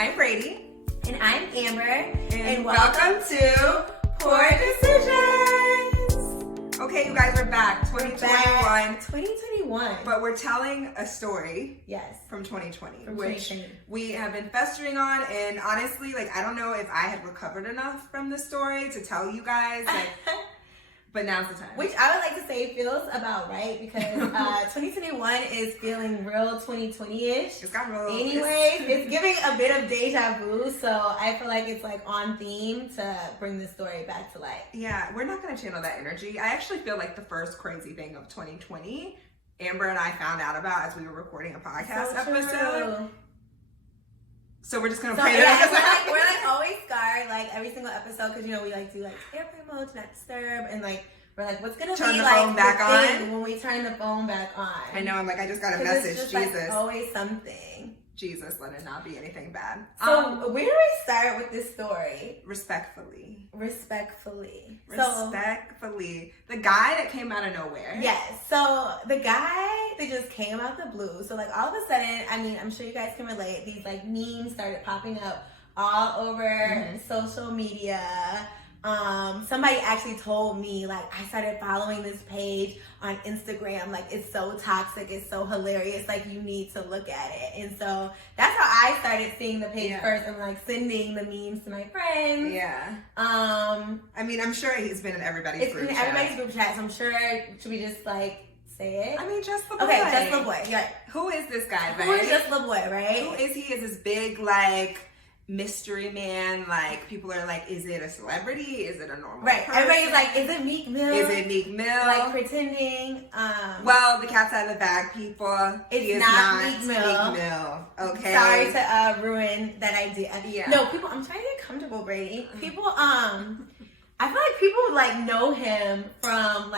I'm Brady. And I'm Amber. And welcome to Poor Decisions. Okay, you guys, we're back. 2021. 2021. But we're telling a story. Yes. From 2020. From which 2020. we have been festering on. And honestly, I don't know if I had recovered enough from this story to tell you guys. But now's the time. Which I would like to say feels about right because 2021 is feeling real 2020-ish. It's got real. Anyways, it's giving a bit of deja vu, so I feel like it's on theme to bring this story back to life. Yeah, we're not going to channel that energy. I actually feel like the first crazy thing of 2020, Amber and I found out about as we were recording a podcast episode. So we're just going to pray that we're always scarred every single episode because we do airplane mode to not disturb and we're what's gonna turn be the phone back on when we turn the phone back on. I know, I just got a message. It's just, Jesus, always something. Jesus, let it not be anything bad. So where do we start with this story? Respectfully. The guy that came out of nowhere. Yes. So the guy that just came out the blue. So all of a sudden, I'm sure you guys can relate. These memes started popping up all over social media. Somebody actually told me I started following this page on Instagram. It's so toxic, it's so hilarious. You need to look at it. And so that's how I started seeing the page first and sending the memes to my friends. Yeah. I'm sure he's been in everybody's group chat. It's in everybody's group chat. So I'm sure, should we just say it? Just LaBoy. Okay, just LaBoy. Yeah. Who is this guy, Who is just LaBoy, right? Who is he? Is this big mystery man? People are is it a celebrity? Is it a normal person? Everybody's is it Meek Mill? Is it Meek Mill? Pretending. Well, the cat's out of the bag, people. It's not Meek Mill. Okay. Sorry to ruin that idea. Yeah. No, people, I'm trying to get comfortable, Brady. People, I feel people know him from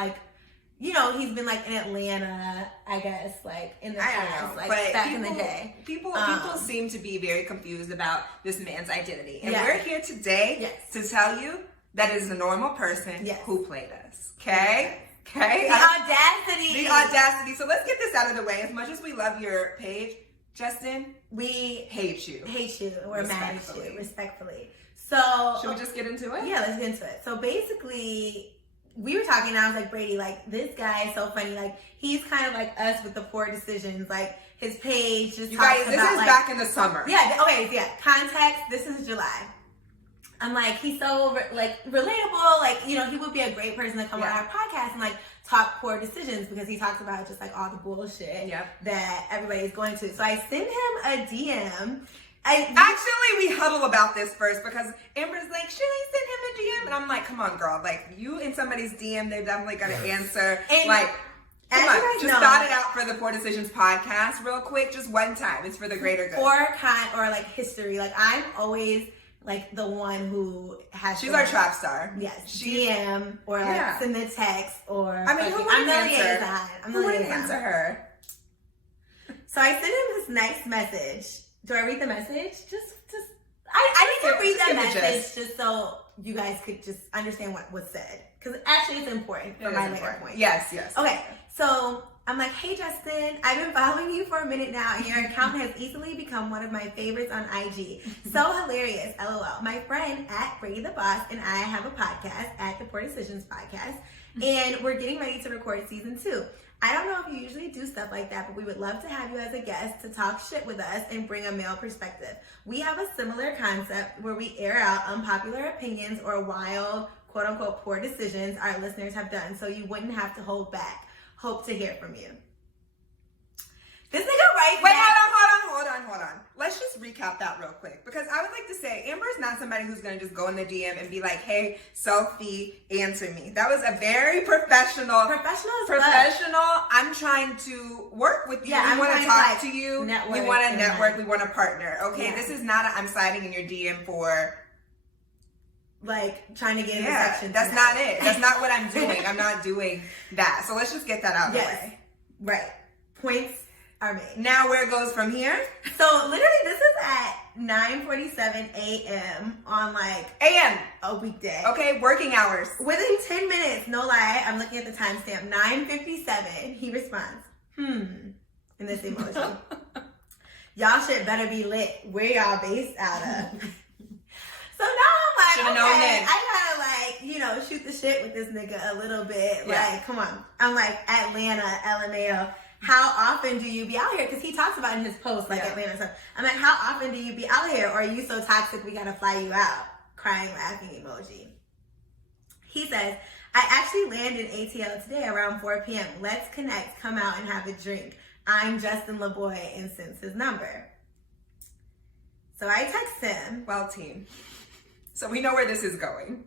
he's been in Atlanta, I guess, in the past, back in the day. People seem to be very confused about this man's identity. And yes. we're here today to tell you that is a normal person who played us. Okay? Okay? The audacity. So let's get this out of the way. As much as we love your page, Justin, we hate you. We're mad at you, respectfully. So should we just get into it? Yeah, let's get into it. So basically, we were talking and I was Brady, this guy is so funny. He's kind of like us with the poor decisions. His page just talks about, this is back in the summer. Yeah, okay, yeah. Context, this is July. I'm he's so, relatable. He would be a great person to come on our podcast and, talk poor decisions because he talks about just, all the bullshit that everybody's going to. So I sent him a DM. Actually, we huddle about this first because Amber's should I send him a DM? And I'm come on, girl. You in somebody's DM, they're definitely going to answer. And come on, just thought it out for the Poor Decisions podcast real quick, just one time. It's for the greater good. History. I'm always the one who has. She's our trap star. Yes. DM or send the text or. Who wouldn't answer? Who wouldn't answer her? So I sent him this nice message. Do I read the message? I need to read that message just so you guys could just understand what was said. Because actually it's important for my later point. Yes. Okay, so I'm hey Justin, I've been following you for a minute now and your account has easily become one of my favorites on IG. So hilarious, LOL. My friend at Brady the Boss and I have a podcast at the Poor Decisions Podcast and we're getting ready to record season 2. I don't know if you usually do stuff like that, but we would love to have you as a guest to talk shit with us and bring a male perspective. We have a similar concept where we air out unpopular opinions or wild, quote unquote, poor decisions our listeners have done so you wouldn't have to hold back. Hope to hear from you. This nigga Wait, hold on. Let's just recap that real quick because I would like to say Amber's not somebody who's going to just go in the DM and be hey, selfie, answer me. That was a very professional. I'm trying to work with you. Yeah, we want to talk to you. Network, we want to network. We want to partner. Okay, This is not I'm sliding in your DM for trying to get in the section. That's not it. That's not what I'm doing. I'm not doing that. So let's just get that out of the way. Right. Points are made. Now where it goes from here? So literally this is at 9:47 a.m. on a.m. a weekday. Okay, working hours. Within 10 minutes, no lie, I'm looking at the timestamp, 9:57, he responds, in this emoji. Y'all shit better be lit. Where y'all based out of? So now I'm like, Should've known then. I gotta shoot the shit with this nigga a little bit. Yeah. Like, come on. I'm like, Atlanta, LMAO. How often do you be out here? Because he talks about in his post, like, Atlanta stuff. I'm like, how often do you be out here? Or are you so toxic we gotta fly you out? Crying, laughing emoji. He says, I actually landed ATL today around 4 p.m. Let's connect, come out and have a drink. I'm Justin LaBoy, and sends his number. So I text him. Well, team. So we know where this is going.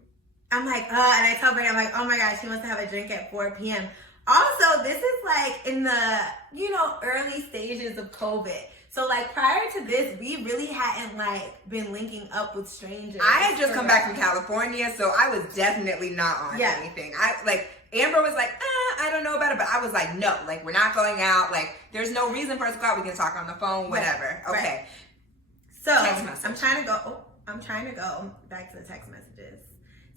I'm like, and I tell Brady, I'm like, oh my gosh, she wants to have a drink at 4 p.m. Also, this is like in the, early stages of COVID. So like prior to this, we really hadn't like been linking up with strangers. I had just come back from California, so I was definitely not on anything. Amber was like, I don't know about it, but I was like, no, like we're not going out. Like there's no reason for us to go out. We can talk on the phone, whatever. Right. Okay. Right. So Text I'm trying to go back to the text messages.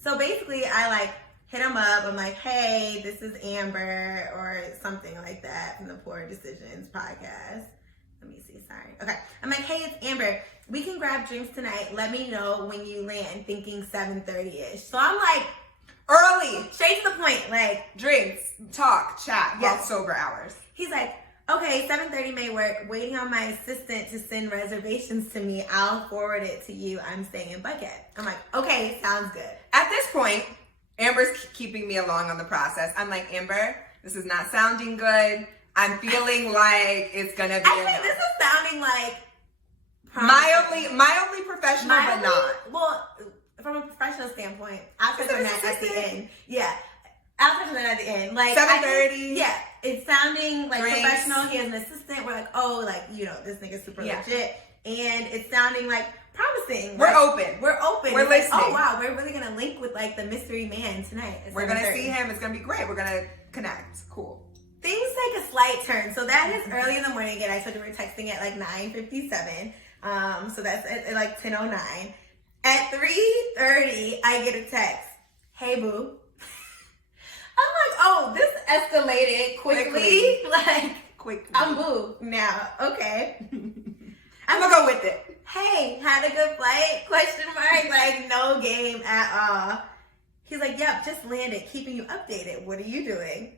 So basically I like hit him up. I'm like, hey, this is Amber or something like that from the Poor Decisions podcast. Let me see. Sorry. Okay. I'm like, hey, it's Amber. We can grab drinks tonight. Let me know when you land, thinking 7:30ish. So I'm like, early, straight to the point, like drinks, talk, chat, Yes. sober hours. He's like, okay, 7:30 may work. Waiting on my assistant to send reservations to me. I'll forward it to you. I'm staying in Buckhead. I'm like, okay, sounds good. At this point, Amber's keeping me along on the process. I'm like, Amber, this is not sounding good. I'm feeling like it's gonna be Actually, this is sounding like promising. mildly professional, but not. Well, from a professional standpoint, I'll touch Is it on that at the assistant? end. Yeah, I'll touch on that at the end. Like 7:30. Yeah, it's sounding like Drinks. professional. He has an assistant. We're like, oh, like this nigga's super legit, and it's sounding like promising. We're like, open. We're open. We're It's like, listening. oh wow, we're really gonna link with like the mystery man tonight. at We're gonna 7:30. see him. It's gonna be great. We're gonna connect. Cool. Things take a slight turn. So that is early in the morning. Again, I told you we're texting at like 9:57. So that's at like 10:09. At 3:30, I get a text. Hey, boo. I'm like, oh, this escalated quickly. Like, Quick. I'm boo now. Okay. I'm gonna go with it. Hey, had a good flight? Question mark. Like, no game at all. He's like, yep, just landed. Keeping you updated. What are you doing?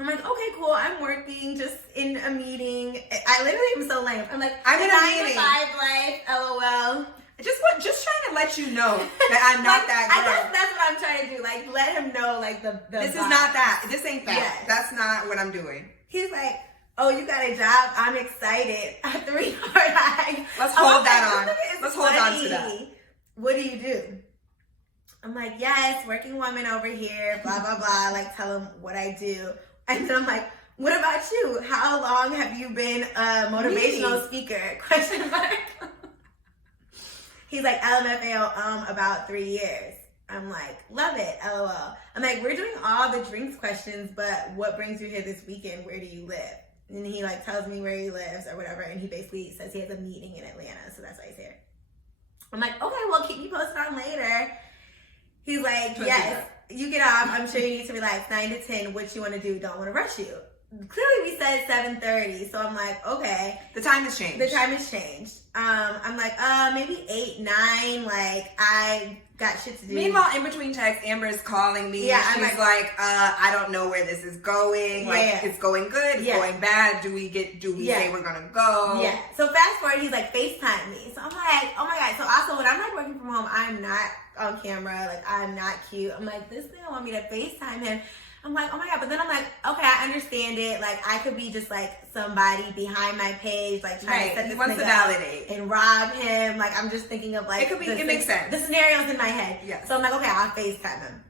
I'm like, okay, cool. I'm working, just in a meeting. I literally am so lame. I'm like, I'm in a 9 to meeting. 5 life, LOL. Just trying to let you know that I'm not Like, that I girl. guess that's what I'm trying to do. Like, let him know, like, the This is vibe. not that. This ain't that. Yes. That's not what I'm doing. He's like, oh, you got a job? I'm excited. At 3 hard. Let's hold that on. Let's hold on to that. What do you do? I'm like, yes, working woman over here, blah, blah, blah. Like, tell him what I do. And then I'm like, what about you? How long have you been a motivational speaker? Question mark. He's like, LMFAO, about 3 years. I'm like, love it, LOL. I'm like, we're doing all the drinks questions, but what brings you here this weekend? Where do you live? And he like tells me where he lives or whatever. And he basically says he has a meeting in Atlanta. So that's why he's here. I'm like, okay, well, keep me posted on later. He's like, yes, you get off. I'm sure you need to relax. 9 to 10. What you want to do? Don't want to rush you. Clearly, we said 7:30. So I'm like, okay. The time has changed. The time has changed. I'm like, maybe 8, 9. Like, I got shit to do. Meanwhile, in between texts, Amber is calling me. Yeah, She's I'm like, I don't know where this is going. Like, Yeah. it's going good. It's Yeah. going bad. Do we Yeah. say we're gonna go? Yeah. So fast forward, he's like, FaceTime me. So I'm like, oh my God. So also, when I'm like working from home, I'm not on camera. Like, I'm not cute. I'm like, this nigga want me to FaceTime him. I'm like, oh my God. But then I'm like, okay, I understand it. Like, I could be just like somebody behind my page, like trying to set He this wants to nigga up validate. and rob him. Like, I'm just thinking of like, It makes sense. The scenarios in my head. Yes. So I'm like, okay, I'll FaceTime him.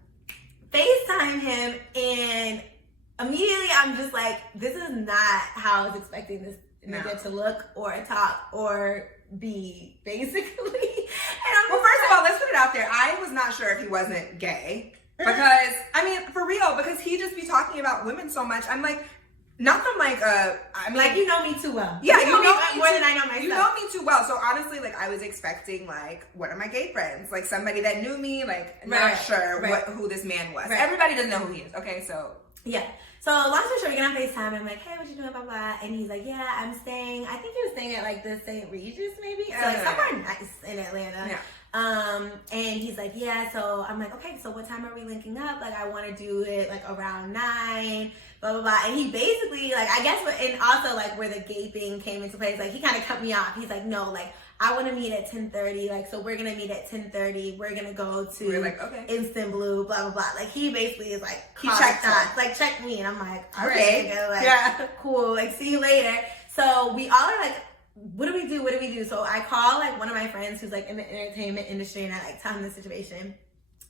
FaceTime him, and immediately I'm just like, this is not how I was expecting this nigga to look or talk or be, basically. And I'm Well, first of all, let's put it out there. I was not sure if he wasn't gay. Because, I mean, for real, because he just be talking about women so much. I'm like, not from like, I mean. like, you know me too well. Yeah, you know me more too- than I know myself. You know me too well. So honestly, like, I was expecting, like, what are my gay friends? Like, somebody that knew me, like, not Right, sure right. who this man was. Right. Everybody doesn't know who he is. Okay, so Yeah. So long story short, we get on FaceTime. I'm like, hey, what you doing? Blah, blah. And he's like, yeah, I'm staying. I think he was staying at like the St. Regis, maybe. So like somewhere nice in Atlanta. Yeah. And he's like, yeah. So I'm like, okay, so what time are we linking up? Like, I want to do it like around 9, blah, blah, blah. And he basically, like, I guess, and also like where the gaping came into place, like he kind of cut me off. He's like, no, like, I want to meet at 10:30. Like, so we're gonna meet at 10:30. We're gonna go to We're like, okay. Instant Blue, blah blah blah. Like, he basically is like, he Hot checked talk. us, like checked me, and I'm like, Okay. okay, like, Yeah. cool. Like, see you later. So we all are like, what do we do? What do we do? So I call like one of my friends who's like in the entertainment industry, and I like tell him the situation.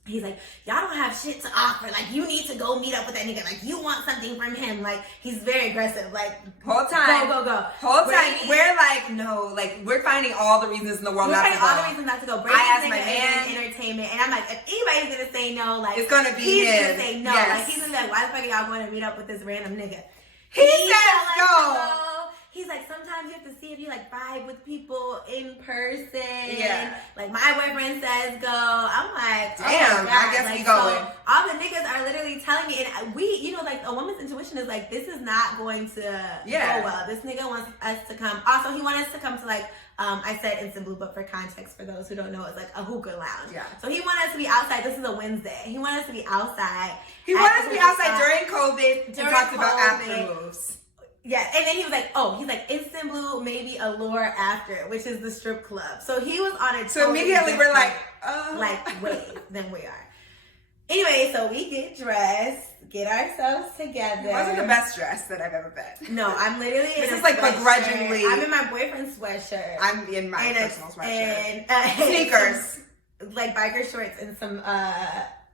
He's like, y'all don't have shit to offer. Like, you need to go meet up with that nigga. Like, you want something from him. Like, he's very aggressive. Like, Whole time. go. Whole time. We're like, no, like, we're finding all the reasons in the world We're not to finding go. all the reasons not to go. I asked my man. In entertainment, and I'm like, if anybody's gonna say no, like, It's gonna be he's him. gonna say no. Yes. Like, he's gonna be like, why the fuck are y'all going to meet up with this random nigga? He said says let's go. He's like, sometimes you have to see if you like vibe with people in person. Yeah. Like, my boyfriend says go. I'm like, damn, oh my God. I guess like, we going. So all the niggas are literally telling me, and we, you know, like a woman's intuition is like, this is not going to go well. This nigga wants us to come. Also, he wants us to come to like, I said Instant Blue, but for context, for those who don't know, it's like a hookah lounge. Yeah. So he wanted us to be outside. This is a Wednesday. He wanted us to be outside. He wanted us to be outside during COVID and During talked about COVID. after moves. Yeah, and then he was like, he's like, Instant Blue, maybe Allure after, which is the strip club. So he was on it. So immediately we're like, wait, then we are. Anyway, so we get dressed, get ourselves together. It wasn't the best dress that I've ever been. No, I'm literally in This a is like sweatshirt. begrudgingly. I'm in my boyfriend's sweatshirt. I'm in my and personal sweatshirt. And Sneakers. like biker shorts and some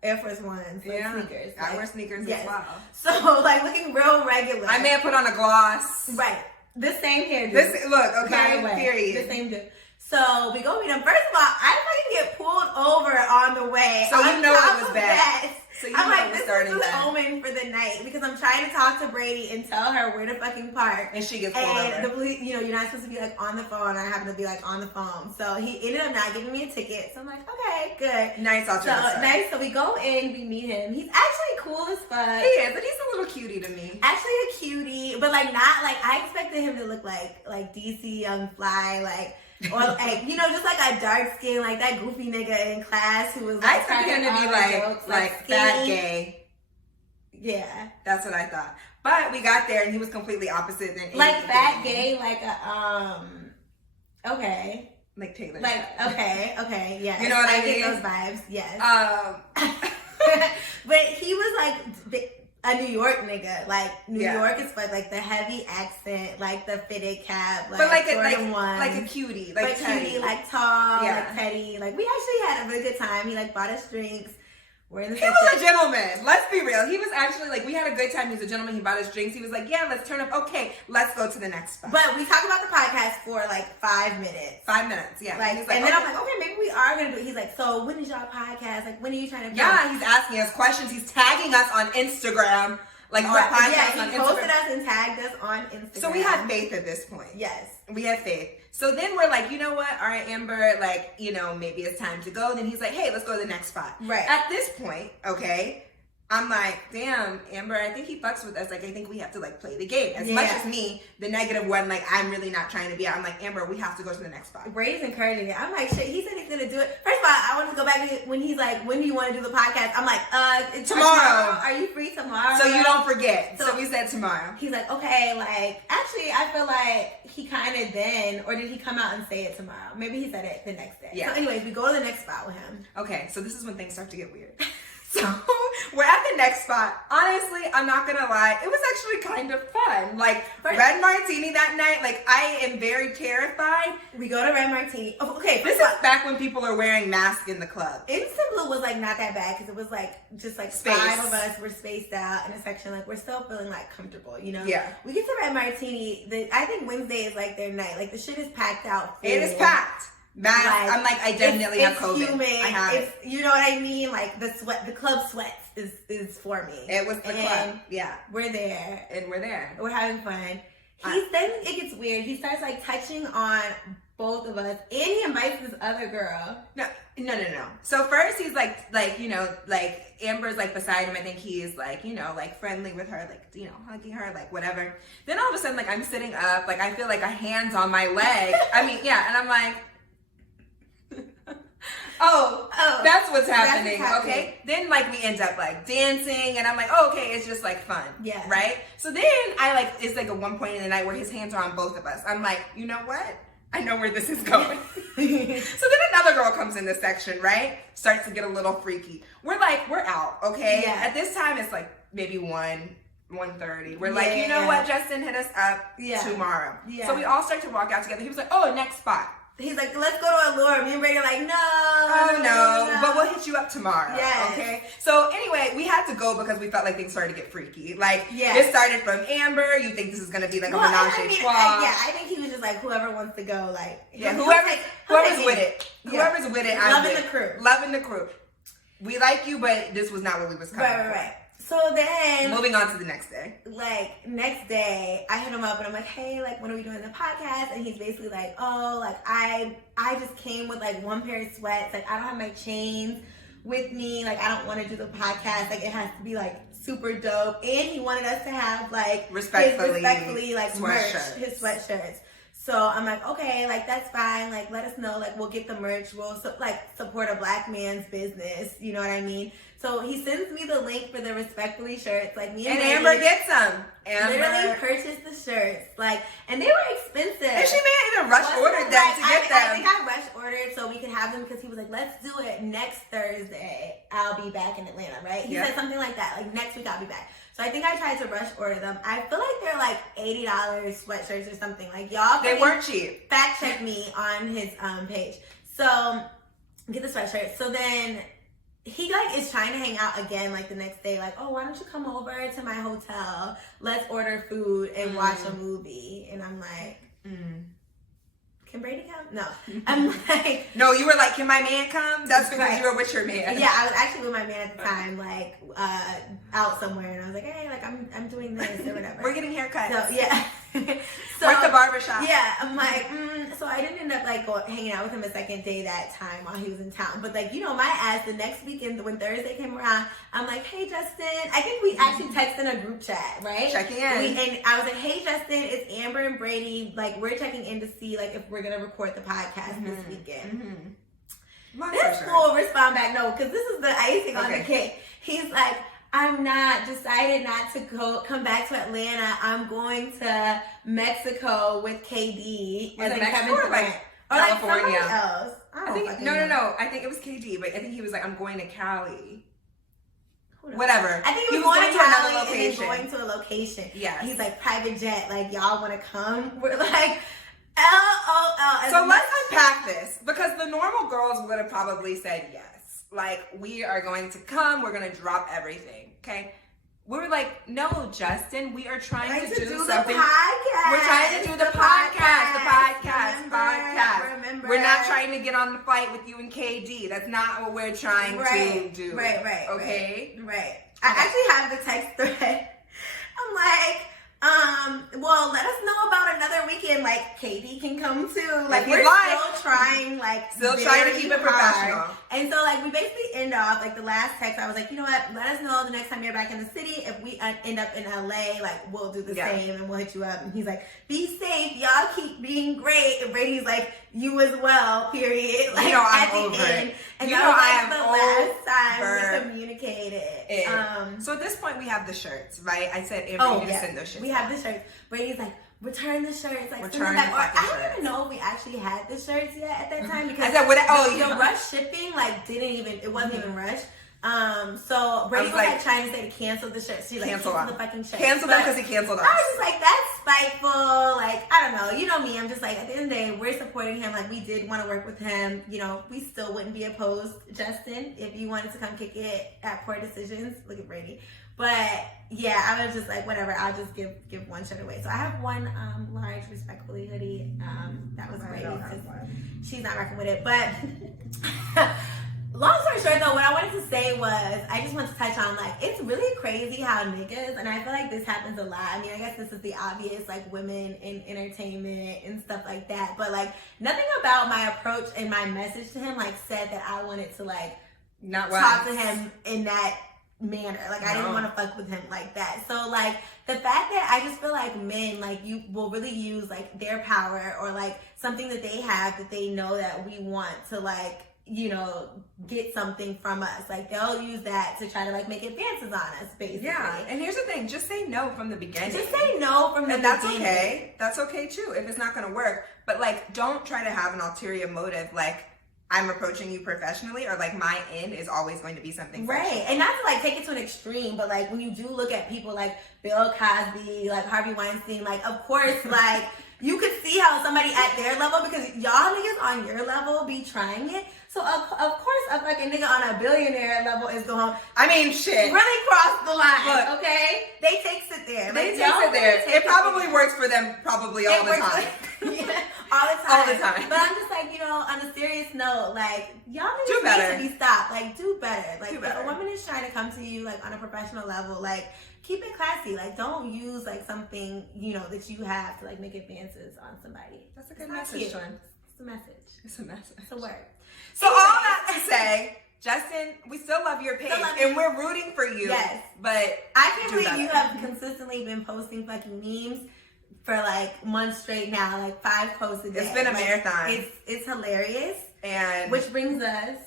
Air Force Ones, like sneakers. I wear sneakers yes. as well. So like looking real regular. I may have put on a gloss. Right. The same hairdo. Look, By okay, the way, period. The same dude. So we go meet him. First of all, I fucking get pulled over on the way. So you on know top it was of bad. that. So you I'm know like, it was this starting is an bad. omen for the night because I'm trying to talk to Brady and tell her where to fucking park. And she gets pulled And the over. police, you know, you're not supposed to be like on the phone. I happen to be like on the phone. So he ended up not giving me a ticket. So I'm like, okay, good. Nice So alternative. nice. So we go in, we meet him. He's actually cool as fuck. He is, but he's a little cutie to me. Actually a cutie, but like not like I expected him to look like DC Young Fly, like or like you know just like a dark skin like that goofy nigga in class who was like I expected him to be like fat gay. Yeah, That's what I thought. But we got there and he was completely opposite than like anything. fat gay, like a okay, Like Taylor. like okay, yes. You know what I get mean? those vibes, yes. But he was like a New York nigga, like New York is like the heavy accent, like the fitted cap, like but like Jordan a cutie, like Teddy. cutie, like tall, Yeah. like Teddy. Like we actually had a really good time. He like bought us drinks. We're in the He was a gentleman. Let's be real. He was actually like, we had a good time. He was a gentleman. He bought us drinks. He was like, yeah, let's turn up. Okay, let's go to the next spot. But we talk about the podcast for like 5 minutes. 5 minutes, yeah. Like, He's and then okay. I'm like, okay, maybe we are gonna do it. He's like, so when is y'all podcast? Like, when are you trying to? Yeah, he's asking us questions. He's tagging us on Instagram. Like our podcast yeah, on he Instagram. posted us and tagged us on Instagram. So we had faith at this point. Yes. We had faith. So then we're like, you know what? All right, Amber, like, you know, maybe it's time to go. Then he's like, hey, let's go to the next spot. Right. At this point, okay, I'm like, damn, Amber, I think he fucks with us. Like, I think we have to, like, play the game. As much as me, the negative one, like, I'm really not trying to be out. I'm like, Amber, we have to go to the next spot. Brady's encouraging it. I'm like, shit, he said he's gonna do it. First of all, I want to go back to when he's like, when do you want to do the podcast? I'm like, tomorrow. Are you free tomorrow? So you don't forget. So So- we said tomorrow. He's like, okay, like, actually, I feel like he kind of then, or did he come out and say it tomorrow? Maybe he said it the next day. Yeah. So anyways, we go to the next spot with him. Okay, so this is when things start to get weird. So we're at the next spot. Honestly, I'm not gonna lie, it was actually kind of fun. Like Red Martini that night, like I am very terrified. We go to Red Martini. Oh, okay, This is back when people are wearing masks in the club. Instant Blue was like not that bad because it was like just like Space. 5 of us were spaced out in a section. Like we're still feeling like comfortable, you know? Yeah. We get to Red Martini. I think Wednesday is like their night. Like the shit is packed out. It is packed. Mask. Like, I'm like, I definitely have COVID. Humid. I have it. You know what I mean? Like the club sweats is for me. It was the club. Yeah. We're there. And we're there. We're having fun. Then it gets weird. He starts like touching on both of us, and he invites this other girl. No. So first he's like Amber's like beside him. I think he's like, like friendly with her, like, hugging her, like whatever. Then all of a sudden, like I'm sitting up, like I feel like a hand's on my leg. I mean, yeah, and I'm like, oh, that's what's happening. Okay. Then like we end up like dancing, and I'm like, oh, okay, it's just like fun. Yeah. Right. So then it's like at one point in the night where his hands are on both of us. I'm like, you know what? I know where this is going. So then another girl comes in this section, right? Starts to get a little freaky. We're out, okay? Yeah. At this time, it's like maybe 1:30. We're like, you know what, Justin, hit us up tomorrow. Yeah. So we all start to walk out together. He was like, oh, next spot. He's like, let's go to Allure. Me and Brady are like, no. Oh, no. But we'll hit you up tomorrow. Yes. Okay? So anyway, we had to go because we felt like things started to get freaky. Like, yes. It started from Amber. You think this is going to be like a menage a trois. I think he was just like, whoever wants to go, like. Yeah, whoever's with it. Whoever's with it, I'm Loving the crew. Loving the crew. We like you, but this was not what we was coming for. Right. So then, moving on to the next day. Like, next day, I hit him up and I'm like, hey, like, when are we doing the podcast? And he's basically like, oh, like, I just came with, like, one pair of sweats. Like, I don't have my chains with me. Like, I don't want to do the podcast. Like, it has to be, like, super dope. And he wanted us to have, like, respectfully like, sweatshirts. His sweatshirts. So I'm like, okay, like, that's fine. Like, let us know. Like, we'll get the merch. We'll, support a black man's business. You know what I mean? So he sends me the link for the respectfully shirts. Like, me and Amber gets them. Literally purchased the shirts. Like, and they were expensive. And she may have even rush ordered them to get them. I think I rush ordered so we could have them because he was like, let's do it next Thursday. I'll be back in Atlanta, right? He said something like that. Like, next week I'll be back. So I think I tried to rush order them. I feel like they're like $80 sweatshirts or something. Like, y'all. They weren't cheap. Fact check me on his page. So get the sweatshirt. So then he like is trying to hang out again like the next day. Like, oh, why don't you come over to my hotel? Let's order food and watch a movie. And I'm like, can Brady come? No. I'm like, no, you were like, can my man come? That's because you were with your man. Yeah, I was actually with my man at the time, like out somewhere, and I was like, hey, like I'm doing this or whatever. We're getting haircuts. So yeah. So we're at the barbershop. Yeah, I'm like, so I didn't end up like hanging out with him a second day that time while he was in town. But like, my ass the next weekend when Thursday came around, I'm like, hey Justin, I think we actually texted in a group chat, right? Checking in. And I was like, hey Justin, it's Amber and Brady. Like, we're checking in to see like if we're gonna record the podcast this weekend. This fool respond back, no, because this is the icing on the cake. He's like, I'm decided not to come back to Atlanta. I'm going to Mexico with KD. Was it Mexico or like California? Like else. I think no. I think it was KD, but I think he was like, I'm going to Cali. Whatever. I think he was going to Cali and then going to a location. Yeah. He's like, private jet, like, y'all want to come? We're like, LOL. So let's unpack this, because the normal girls would have probably said yes. Like, we are going to come, we're going to drop everything, okay? We were like, no, Justin, we are trying to do something. The podcast. We're trying to do the podcast. Remember. We're not trying to get on the flight with you and KD. That's not what we're trying to do. Right. Okay? Right. I actually have the text thread. I'm like, well, let us know about another weekend. Like, KD can come too. Like, we're still trying, to keep it professional. And so, like, we basically end off, like, the last text, I was like, you know what, let us know the next time you're back in the city. If we end up in LA, like, we'll do the same and we'll hit you up. And he's like, be safe. Y'all keep being great. And Brady's like, you as well, period. Like, I'm over it. And that was, like, the last time we communicated. So at this point, we have the shirts, right? I said, Amber, you need to send those shirts. We have the shirts. Brady's like, return the shirts. Like, send them back. I don't even know if we actually had the shirts yet at that time, because the rush shipping, like, it wasn't even rush. So Brady was like trying to say to cancel the shirt. She's like, cancel the fucking shirt. Cancel them because he canceled us. I was just like, that's spiteful. Like, I don't know. You know me. I'm just like, at the end of the day, we're supporting him. Like, we did want to work with him. We still wouldn't be opposed, Justin, if you wanted to come kick it at Poor Decisions. Look at Brady. But yeah, I was just like, whatever. I'll just give one shirt away. So I have one large respectfully hoodie. That was Brady because she's not rocking with it. But long story story short, though, what I wanted to say was, I just want to touch on, like, it's really crazy how niggas, and I feel like this happens a lot. I mean, I guess this is the obvious, like, women in entertainment and stuff like that. But, like, nothing about my approach and my message to him, like, said that I wanted to, like, not talk to him in that manner. Like, I didn't want to fuck with him like that. So, like, the fact that I just feel like men, like, you will really use, like, their power or, like, something that they have that they know that we want to, like, you know, get something from us. Like, they'll use that to try to, like, make advances on us, basically. Yeah, and here's the thing. Just say no from the beginning. Just say no from the and that's beginning. okay. That's okay, too, if it's not going to work. But, like, don't try to have an ulterior motive, like, I'm approaching you professionally, or, like, my end is always going to be something right. sexual. And not to, like, take it to an extreme, but, like, when you do look at people like Bill Cosby, like Harvey Weinstein, like, of course, like, you could see how somebody at their level, because y'all niggas on your level be trying it. So, of course, a fucking nigga on a billionaire level is going, I mean, shit. really cross the line, Look, okay? They takes it there. They Like, takes y'all it there. really take It probably there. works for them probably all the time. Yeah, all the time. All the time. But I'm just like, you know, on a serious note, like, y'all Do niggas better. need to be stopped. Like, do better. Like, Do if better. a woman is trying to come to you, like, on a professional level, like, keep it classy. Like, don't use, like, something, you know, that you have to, like, make advances on somebody. That's a good It's not message, cute. Sean. It's a message. It's a message. It's a word. So all that to say, Justin, we still love your page, love you. and we're rooting for you. Yes. But I can't do believe better. you have consistently been posting fucking memes for, like, months straight now. Like, 5 posts a day. It's been a Like, marathon. It's hilarious. And Which brings us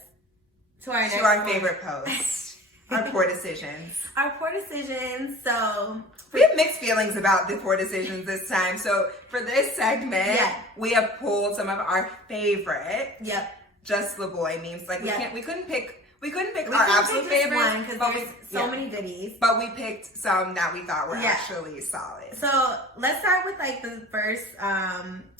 to our next to our one. favorite post, our poor decisions. Our poor decisions. So We have mixed feelings about the poor decisions this time. So for this segment, Yeah. we have pulled some of our favorite yep. Just LaBoy memes. Like Yeah. we couldn't pick our couldn't absolute pick just favorites, one because but there's so many goodies. But we picked some that we thought were Yeah. actually solid. So let's start with like the first.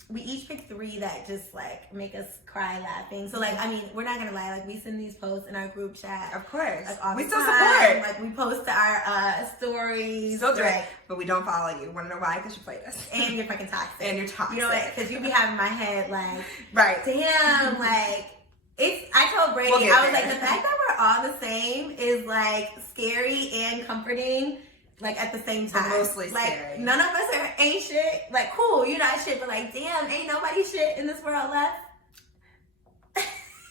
We each picked 3 that just like make us cry laughing. So like, I mean, we're not gonna lie. Like, we send these posts in our group chat. Of course, Like, all we the still time. support. Like, we post to our stories. Still do it, like, but we don't follow you. Want to know why? Because you played us. and you're fucking toxic. And you're toxic. You know what? Because you be having my head like, Right. damn, like, I told Brady, We'll get I was there. like, the fact that we're all the same is like scary and comforting, like, at the same But time. mostly like, scary. none of us ain't shit. Like, cool, you're not shit, but like, damn, ain't nobody shit in this world left.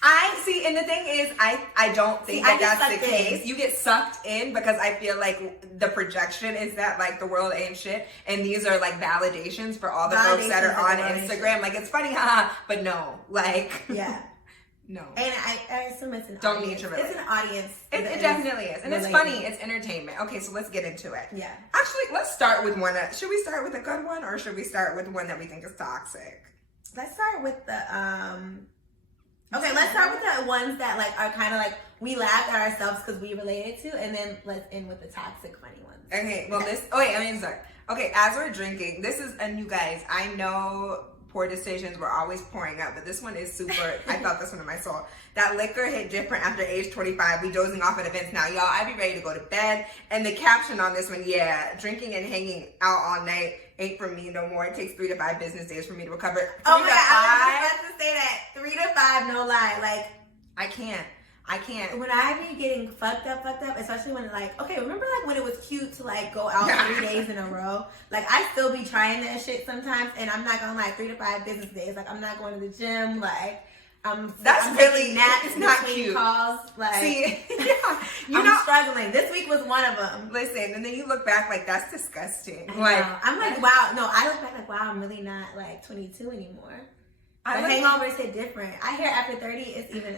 I see, and the thing is, I don't think See, I get that's the sucked case. in. You get sucked in because I feel like the projection is that like the world ain't shit, and these are like validations for all the folks that are Validations on that the world ain't Instagram. Like, it's funny, haha, but no, like, Yeah. no. And I assume it's an Don't audience. need to relate. It's an audience. It that is definitely is, and it's relating. funny. It's entertainment. Okay, so let's get into it. Yeah. Actually, let's start with one. Should we start with a good one, or should we start with one that we think is toxic? Let's start with the okay, let's start with the ones that like are kind of like we laugh at ourselves because we related to, and then let's end with the toxic funny ones. Okay, well this, oh wait, I mean, sorry. Okay, as we're drinking, this is a new, guys, I know poor decisions were always pouring up, but this one is super, I felt this one in my soul. That liquor hit different after age 25. We dozing off at events now. Y'all, I be ready to go to bed. And the caption on this one, yeah, drinking and hanging out all night ain't for me no more. It takes 3 to 5 business days for me to recover. 3 Oh my to god, I 5, was about to say that 3 to 5, no lie. Like, I can't. when I be getting fucked up, especially when like, okay, remember like when it was cute to like go out 3 days in a row? Like, I still be trying that shit sometimes, and I'm not gonna lie, 3 to 5 business days. Like, I'm not going to the gym. Like, That's I'm really taking naps it's not between cute. calls. Like, See, yeah, you I'm know, struggling. This week was one of them. listen, and then you look back like that's disgusting. I Like, know. I'm like, wow. No, I look back like, wow, I'm really not like 22 anymore. The I look, hangovers hit different. I hear after 30, it's even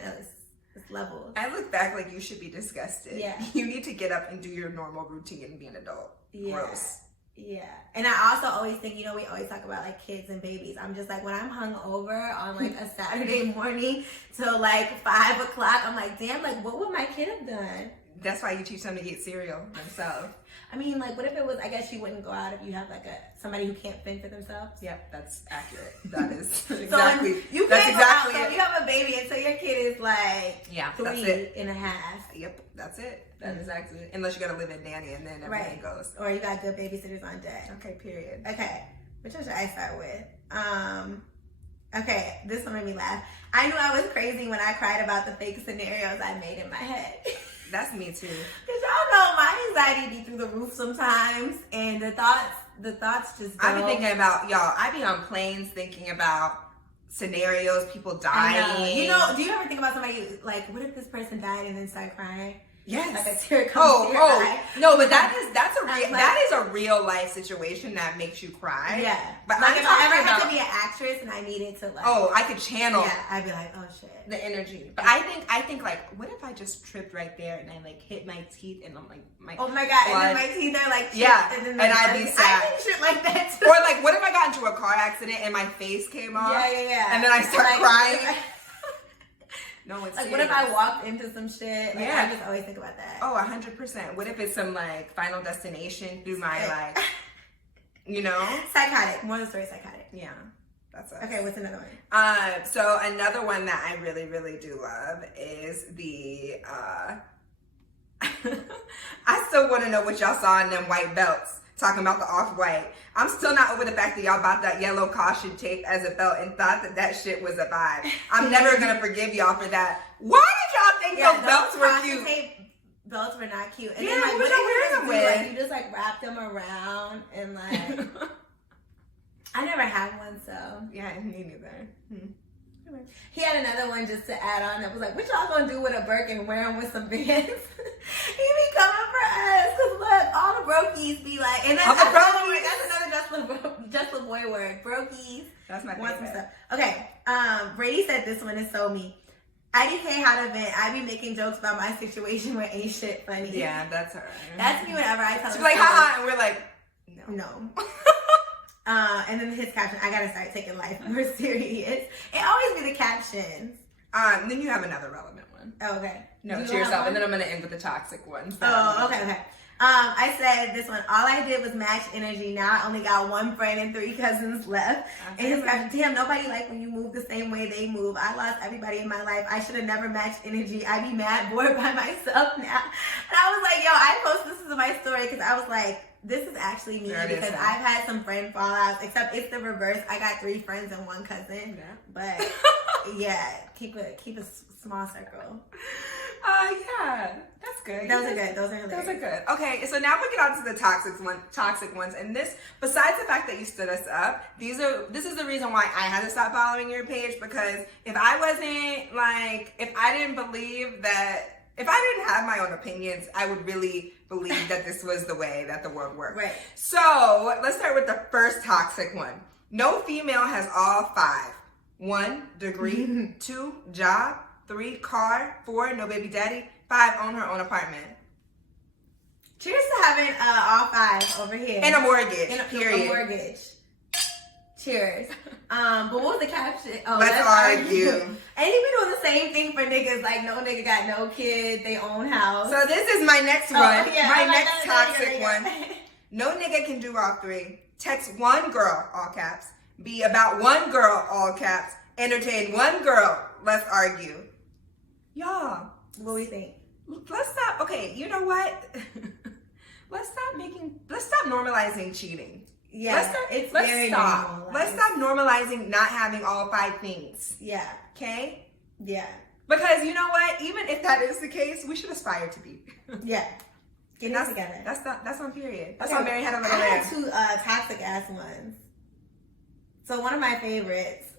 it's levels. I look back like you should be disgusted. Yeah. You need to get up and do your normal routine and be an adult. Yeah. Gross. Yeah. And I also always think, you know, we always talk about like kids and babies. I'm just like, when I'm hungover on like a Saturday morning till like 5 o'clock, I'm like, damn, like what would my kid have done? That's why you teach them to eat cereal themselves. I mean, like, what if it was, I guess you wouldn't go out if you have like somebody who can't fend for themselves? Yep, that's accurate. That is So exactly. you that's can't exactly go out, so it. if you have a baby until your kid is like Yeah, that's 3 it. and a half. Yep, that's it. That is actually it. Unless you gotta live in nanny and then everything goes. Or you got good babysitters on deck. Okay, period. Okay, which one should I start with? Okay, this one made me laugh. I knew I was crazy when I cried about the fake scenarios I made in my head. That's me too. Cause y'all know my anxiety be through the roof sometimes, and the thoughts just go. I be thinking about y'all. I be on planes thinking about scenarios, people dying. You know, do you ever think about somebody like, what if this person died and then start crying? Yes. Like a tear comes to your eye. No, but that is a real life situation that makes you cry. Yeah. But like I'm if I ever talking had about, to be an actress and I needed to like, I could channel. Yeah, I'd be like, oh shit. The energy. But I think like, what if I just tripped right there and I like hit my teeth and I'm like oh my god, blood. and then my teeth are like chipped, yeah, and I'd be sad. I think shit like that too. Or like, what if I got into a car accident and my face came off? Yeah. And then I start like, crying. No, it's like, what if I walked into some shit? Like, Yeah. I just always think about that. Oh, 100%. What if it's some like Final Destination through my like, you know? Psychotic. More of the story, psychotic. Yeah, that's us. Okay, what's another one? So another one that I really, really do love is the. I still want to know what y'all saw in them white belts. Talking about the off-white. I'm still not over the fact that y'all bought that yellow caution tape as a belt and thought that shit was a vibe. I'm never gonna forgive y'all for that. Why did y'all think those belts were cute? Tape belts were not cute. And Yeah, then, like, what what y'all wearing them with? Like, you just like wrap them around and like. I never had one, so. Yeah, me neither. He had another one just to add on that was like, what y'all gonna do with a Birkin wear them with some bands? He be coming for us, cause look, all the brokies be like, and that's another Just LaBoy word, brokies. That's my Want some favorite. stuff. Okay, Brady said this one is so me. IDK how to vent. I be making jokes about my situation where ain't shit funny. Yeah, that's her. That's me whenever I tell She's her. like, haha, and we're like, no. No. And then his caption, I gotta start taking life more serious. It always be the captions. Then you have another relevant one. Oh, okay. No, You to have yourself, one? and then I'm gonna end with the toxic ones. Oh, okay. I said this one. All I did was match energy. Now I only got one friend and 3 cousins left. And his caption, damn, nobody like when you move the same way they move. I lost everybody in my life. I should have never matched energy. I be mad, bored by myself now. And I was like, yo, I posted this in my story because I was like, this is actually me There it is, because huh? I've had some friend fallouts, except it's the reverse. I got 3 friends and 1 cousin. Yeah. But yeah, keep a small circle. Yeah, that's good. Those are good. Those are hilarious. Those are good. Okay, so now we get on to the toxic ones. And this, besides the fact that you stood us up, this is the reason why I had to stop following your page, because if I didn't believe that, if I didn't have my own opinions, I would really believe that this was the way that the world worked. Right. So let's start with the first toxic one. No female has all 5. 1, degree. 2, job. 3, car. 4, no baby daddy. 5, own her own apartment. Cheers to having all 5 over here. And a mortgage. Period. A mortgage. Cheers. But what was the caption? Oh, Let's argue. And he be doing the same thing for niggas. Like, no nigga got no kid, they own house. So this is my next one. Yeah, my I'm next like, toxic one. No nigga can do all 3. Text 1 girl, all caps. Be about 1 girl, all caps. Entertain 1 girl. Let's argue. Y'all. What we think? Let's stop. Okay, you know what? Let's stop normalizing cheating. Yeah, Let's very stop. normalized. Let's stop normalizing not having all 5 things. Yeah. Okay? Yeah. Because you know what? Even if that is the case, we should aspire to be. Yeah. Get it That's together. That's on period. That's Okay, on Mary had a I little had lamb. 2 toxic ass ones. So one of my favorites.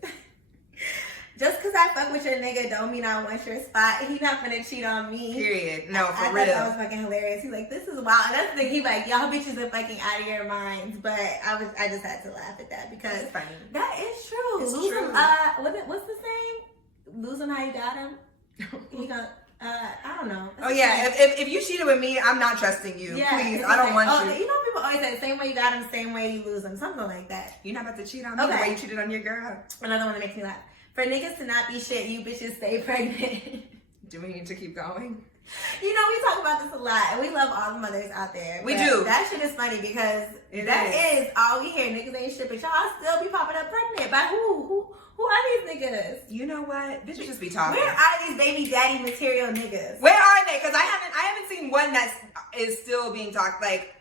Just because I fuck with your nigga don't mean I want your spot. He not gonna cheat on me. Period. No, I for thought real. that was fucking hilarious. He's like, this is wild. And that's the thing. He like, y'all bitches are fucking out of your minds. But I just had to laugh at that because It's funny. that is true. It's Lose true. him. What's the saying? Lose him how you got him. He gonna. I don't know. Oh yeah, if you cheated with me, I'm not trusting you. Yeah, Please, it's I don't like, want you. You know, people always say the same way you got him, same way you lose him, something like that. You're not about to cheat on me the Okay. way you cheated on your girl. Another one that makes me laugh. For niggas to not be shit, you bitches stay pregnant. Do we need to keep going? You know, we talk about this a lot, and we love all the mothers out there. We but do. That shit is funny because that is all we hear. Niggas ain't shit, but y'all still be popping up pregnant. By who? Who are these niggas? You know what? Bitches just be talking. Where are these baby daddy material niggas? Where are they? Because I haven't seen one that is still being talked. Like,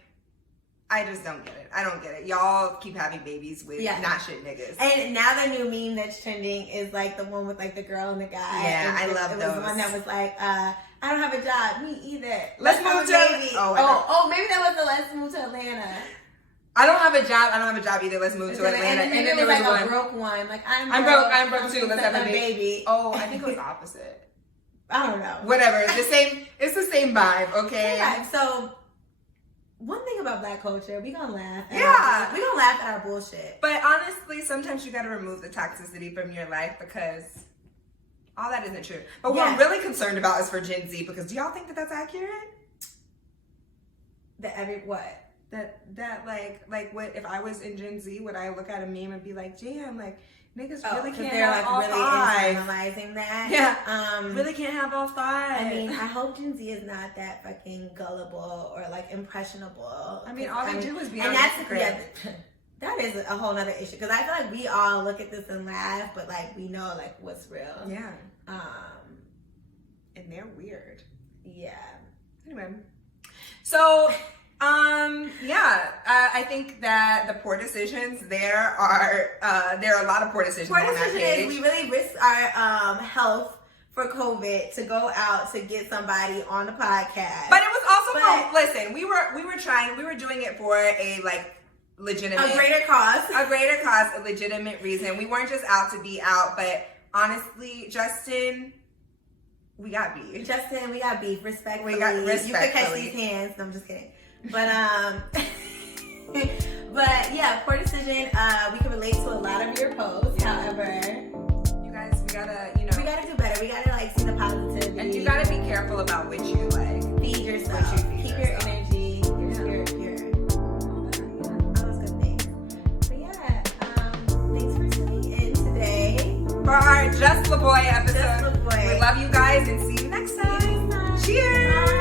I just don't get it. I don't get it. Y'all keep having babies with not shit niggas. And now the new meme that's trending is like the one with like the girl and the guy. Yeah, I love it those. Was the one that was like, I don't have a job. Me either. Let's move to baby. Oh, maybe that was the Let's Move to Atlanta. I don't have a job. I don't have a job either. Let's move to Atlanta. And then there was like a broke one. Like I'm broke too. Let's have a baby. Oh, I think it was the opposite. I don't know. Whatever. It's the same vibe. Okay. Yeah. So one thing about Black culture, we gonna laugh. We gonna laugh at our bullshit. But honestly, sometimes you gotta remove the toxicity from your life because all that isn't true. But what I'm really concerned about is for Gen Z, because do y'all think that that's accurate? That like what if I was in Gen Z, would I look at a meme and be like, damn, like niggas really can't have all five. Internalizing that. Yeah. Really can't have all five. I mean, I hope Gen Z is not that fucking gullible or like impressionable. I mean, all they do is be on and that's Instagram. That is a whole nother issue, because I feel like we all look at this and laugh, but like we know like what's real. Yeah. And they're weird. Yeah. Anyway. So I think that the poor decisions there are a lot of poor decisions. Poor decision is we really risk our health for COVID to go out to get somebody on the podcast. But it was also listen, we were doing it for a like legitimate a greater cause, a legitimate reason. We weren't just out to be out, but honestly, Justin, we got beef. Respectfully. You could catch these hands. No, I'm just kidding. But but yeah, poor decision. We can relate to a lot of your posts. However, you guys, we gotta do better. We gotta like see the positivity. And you gotta be careful about what you like. Feed yourself. Keep your energy. All those good things. But yeah, thanks for tuning in today for our Just LaBoy episode. Just LaBoy. We love you guys and see you next time. Cheers. Bye.